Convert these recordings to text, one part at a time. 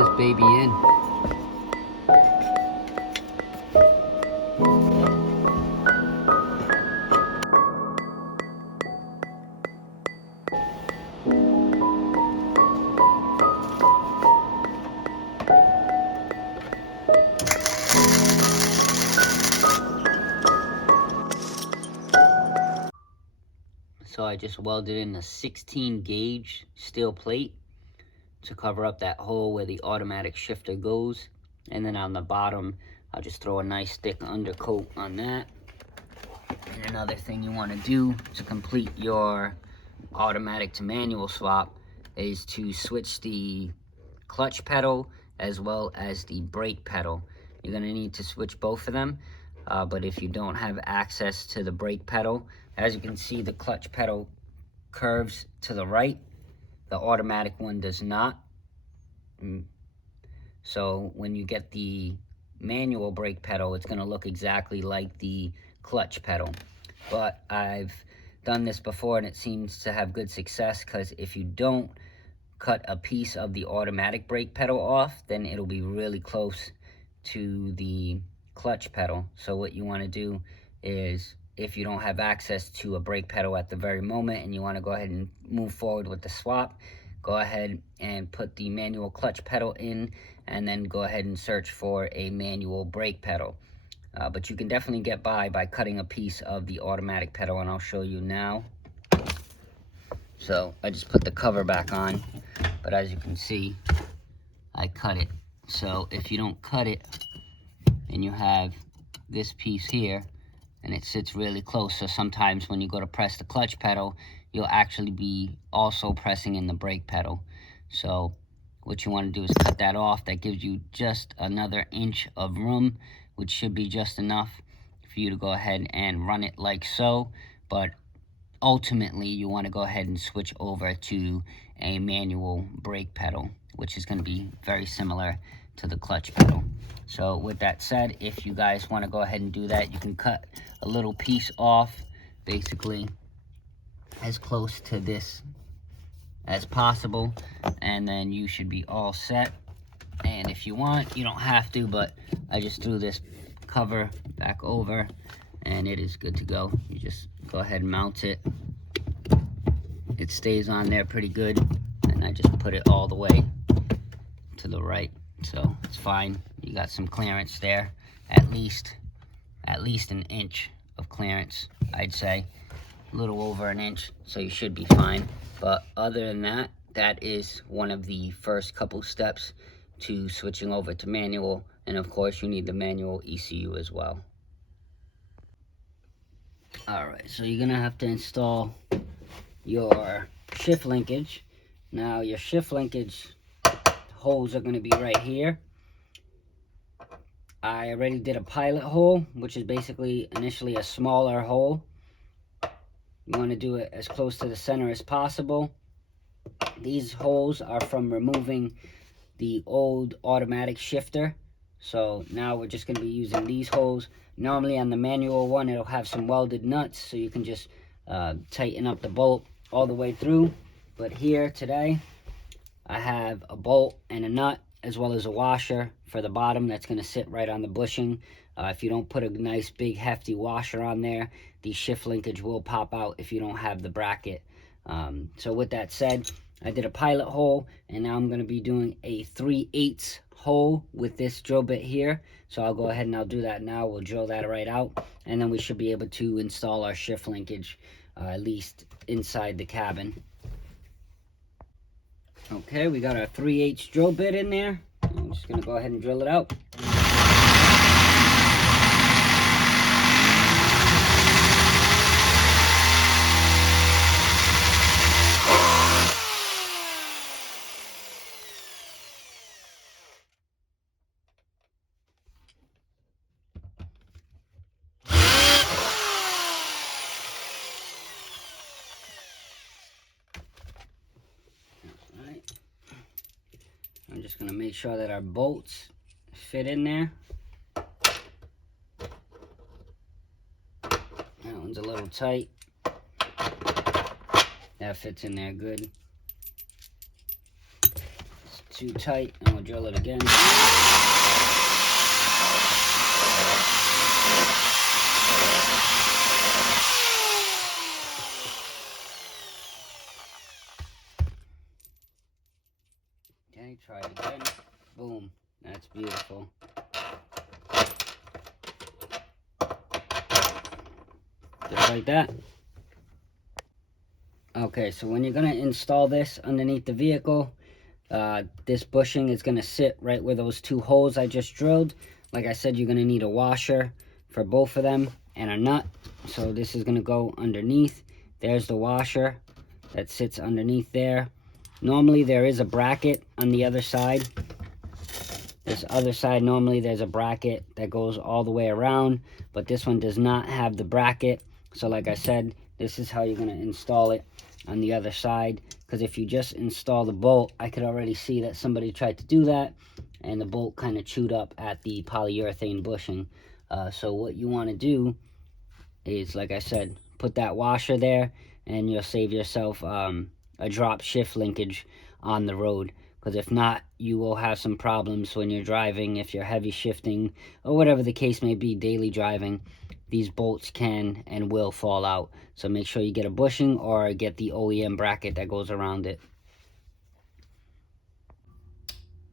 this baby in. So I just welded in a 16 gauge steel plate to cover up that hole where the automatic shifter goes. And then on the bottom, I'll just throw a nice thick undercoat on that. And another thing you want to do to complete your automatic to manual swap is to switch the clutch pedal as well as the brake pedal. You're going to need to switch both of them, but if you don't have access to the brake pedal, as you can see, the clutch pedal curves to the right, the automatic one does not. So when you get the manual brake pedal, it's going to look exactly like the clutch pedal. But I've done this before and it seems to have good success, because if you don't cut a piece of the automatic brake pedal off, then it'll be really close to the clutch pedal. So what you want to do is, if you don't have access to a brake pedal at the very moment and you want to go ahead and move forward with the swap, go ahead and put the manual clutch pedal in, and then go ahead and search for a manual brake pedal. But you can definitely get by cutting a piece of the automatic pedal, and I'll show you now. So I just put the cover back on, but as you can see, I cut it. So if you don't cut it and you have this piece here and it sits really close, so sometimes when you go to press the clutch pedal, you'll actually be also pressing in the brake pedal. So what you want to do is cut that off. That gives you just another inch of room, which should be just enough for you to go ahead and run it like so. But ultimately, you want to go ahead and switch over to a manual brake pedal, which is going to be very similar to the clutch pedal. So with that said, if you guys want to go ahead and do that, you can cut a little piece off, basically as close to this as possible, and then you should be all set. And if you want, you don't have to, but I just threw this cover back over and it is good to go. You just go ahead and mount it. It stays on there pretty good, and I just put it all the way to the right, so it's fine. You got some clearance there, at least an inch of clearance, I'd say, a little over an inch, so you should be fine. But other than that, that is one of the first couple steps to switching over to manual, and of course you need the manual ECU as well. Alright, so you're gonna have to install your shift linkage. Now your shift linkage holes are going to be right here. I already did a pilot hole, which is basically initially a smaller hole. You want to do it as close to the center as possible. These holes are from removing the old automatic shifter. So now we're just going to be using these holes. Normally on the manual one, it'll have some welded nuts, so you can just tighten up the bolt all the way through. But here today, I have a bolt and a nut, as well as a washer for the bottom that's going to sit right on the bushing. If you don't put a nice big hefty washer on there, the shift linkage will pop out if you don't have the bracket. So with that said, I did a pilot hole, and now I'm going to be doing a 3/8 hole with this drill bit here. So I'll go ahead and I'll do that now. We'll drill that right out, and then we should be able to install our shift linkage, at least inside the cabin. Okay, we got our 3/8 drill bit in there. I'm just going to go ahead and drill it out. I'm just going to make sure that our bolts fit in there. That one's a little tight. That fits in there good. Let's too tight, and we'll drill it again. Okay, try it again. Boom. That's beautiful. Just like that. Okay, so when you're going to install this underneath the vehicle, this bushing is going to sit right where those two holes I just drilled. Like I said, you're going to need a washer for both of them and a nut. So this is going to go underneath. There's the washer that sits underneath there. Normally there is a bracket on the other side. This other side, normally there's a bracket that goes all the way around, but this one does not have the bracket. So like I said, this is how you're going to install it on the other side, because if you just install the bolt, I could already see that somebody tried to do that and the bolt kind of chewed up at the polyurethane bushing. So what you want to do is, like I said, put that washer there, and you'll save yourself a drop shift linkage on the road, because if not, you will have some problems when you're driving. If you're heavy shifting or whatever the case may be, daily driving, these bolts can and will fall out. So make sure you get a bushing or get the OEM bracket that goes around it.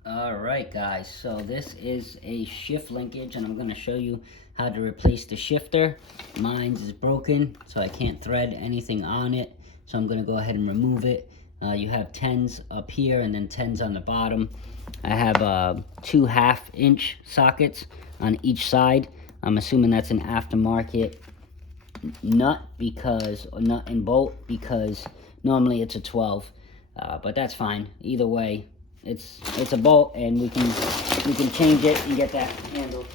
Alright guys, so this is a shift linkage, and I'm going to show you how to replace the shifter. Mine is broken, so I can't thread anything on it, so I'm going to go ahead and remove it. You have 10s up here and then 10s on the bottom. I have 2 1/2-inch sockets on each side. I'm assuming that's an aftermarket nut and bolt, because normally it's a 12, but that's fine. Either way, it's a bolt, and we can change it and get that handled.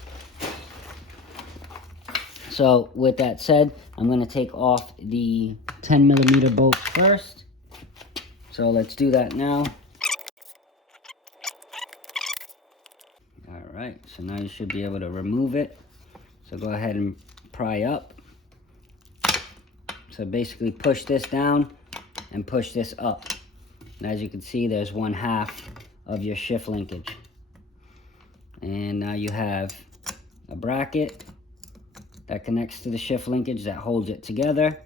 So with that said, I'm going to take off the 10mm bolt first. So let's do that now. Alright, so now you should be able to remove it. So go ahead and pry up. So basically push this down and push this up. And as you can see, there's 1/2 of your shift linkage. And now you have a bracket that connects to the shift linkage that holds it together.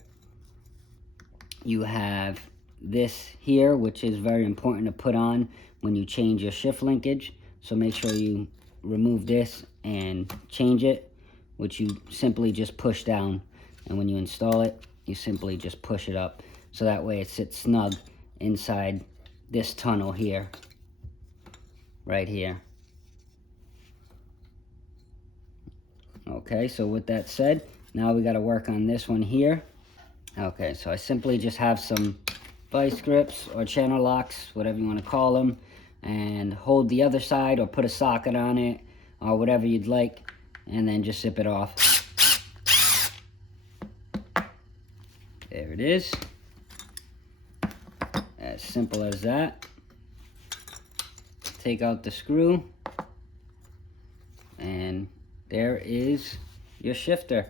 You have this here, which is very important to put on when you change your shift linkage. So make sure you remove this and change it, which you simply just push down. And when you install it, you simply just push it up. So that way it sits snug inside this tunnel here, right here. Okay, so with that said, now we got to work on this one here. Okay, so I simply just have some vice grips or channel locks, whatever you want to call them, and hold the other side or put a socket on it or whatever you'd like, and then just zip it off. There it is. As simple as that. Take out the screw, and there is your shifter.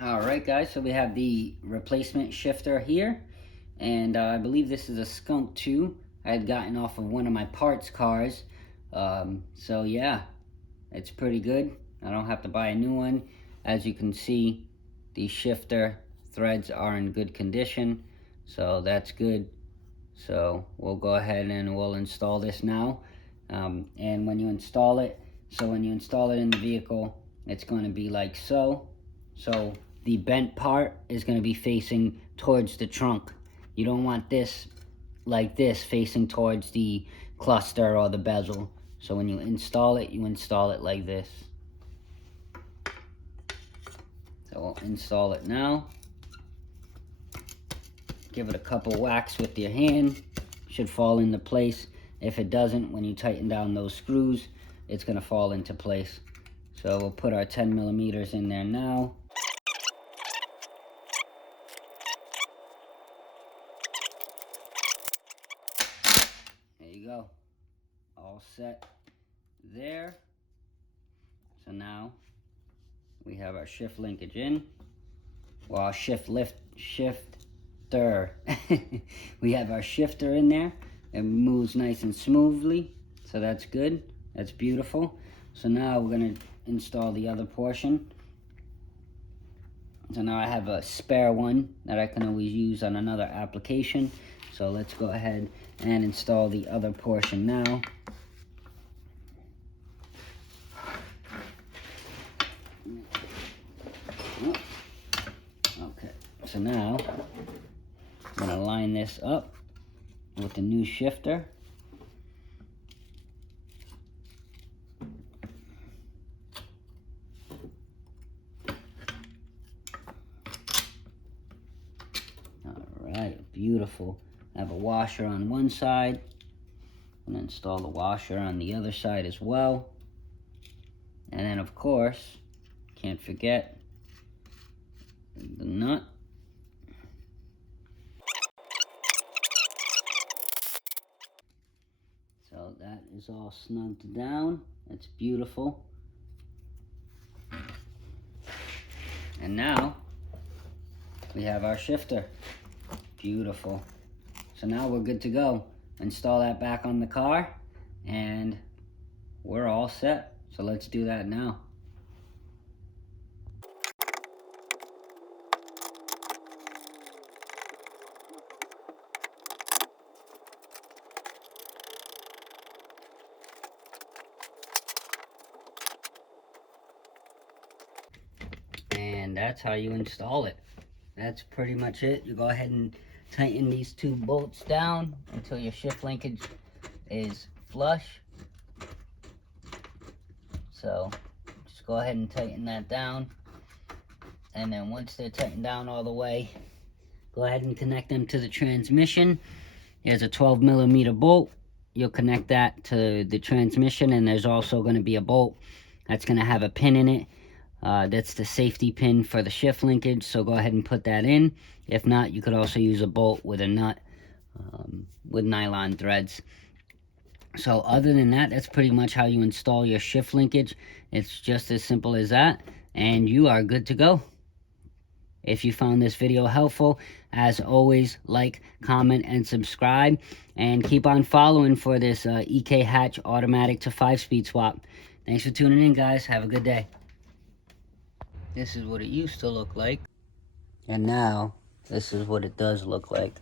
Alright guys, so we have the replacement shifter here, and I believe this is a Skunk 2 I had gotten off of one of my parts cars. So yeah, it's pretty good. I don't have to buy a new one. As you can see, the shifter threads are in good condition, so that's good. So we'll go ahead and we'll install this now. And when you install it, in the vehicle, it's going to be like so. So the bent part is going to be facing towards the trunk. You don't want this like this facing towards the cluster or the bezel. So when you install it like this. So we'll install it now. Give it a couple whacks with your hand. Should fall into place. If it doesn't, when you tighten down those screws, it's going to fall into place. So we'll put our 10mm in there now. There you go. All set there. So now we have our shift linkage in. Well, our shifter. We have our shifter in there. It moves nice and smoothly, so that's good. That's beautiful. So now we're going to install the other portion. So now I have a spare one that I can always use on another application. So let's go ahead and install the other portion now. Okay, so now I'm going to line this up with the new shifter. Alright, beautiful. I have a washer on one side. I'm going to install the washer on the other side as well. And then of course, can't forget the nut. So that is all snugged down. That's beautiful. And now we have our shifter. Beautiful. So now we're good to go. Install that back on the car and we're all set. So let's do that now. And that's how you install it. That's pretty much it. You go ahead and tighten these two bolts down until your shift linkage is flush. So just go ahead and tighten that down. And then once they're tightened down all the way, go ahead and connect them to the transmission. There's a 12mm bolt. You'll connect that to the transmission, and there's also going to be a bolt that's going to have a pin in it. That's the safety pin for the shift linkage, so go ahead and put that in. If not, you could also use a bolt with a nut with nylon threads. So other than that, that's pretty much how you install your shift linkage. It's just as simple as that, and you are good to go. If you found this video helpful, as always, like, comment, and subscribe. And keep on following for this EK Hatch automatic to 5-speed swap. Thanks for tuning in, guys. Have a good day. This is what it used to look like. And now, this is what it does look like.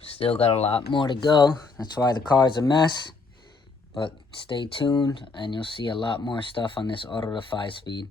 Still got a lot more to go. That's why the car's a mess. But stay tuned, and you'll see a lot more stuff on this auto to 5-speed.